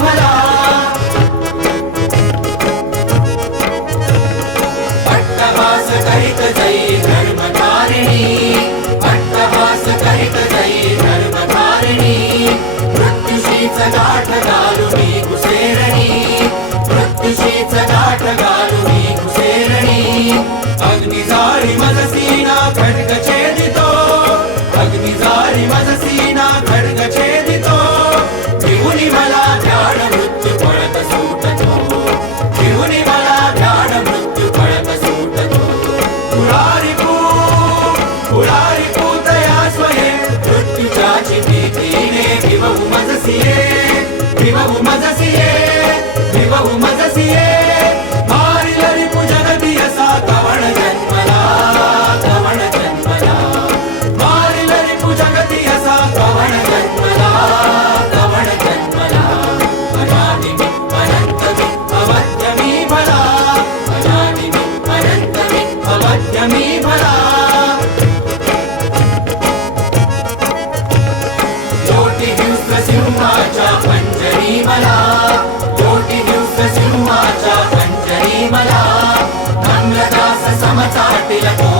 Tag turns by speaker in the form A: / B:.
A: भला ಮಜಸಿಯೇ ದಿವವು ಮಜಸಿಯೇ ದಿವವು ಮಜಸಿಯೇ ಬಾರಿಲರಿಪು ಜಗತಿಯ ಸಾ ತವಣ ಜನ್ಮಲ ತವಣ ಜನ್ಮಲ ಬಾರಿಲರಿಪು ಜಗತಿಯ ಸಾ ತವಣ ಜನ್ಮಲ ತವಣ ಜನ್ಮಲ ಅಜಾನಿ ಅನಂತ ಅವಧ್ಯಮೀ ಫಲ ಅಜಾನಿ ಅನಂತ ಅವಧ್ಯಮೀ ಫಲ ప్రేమలా కమ్లదాస సమతాటిలతో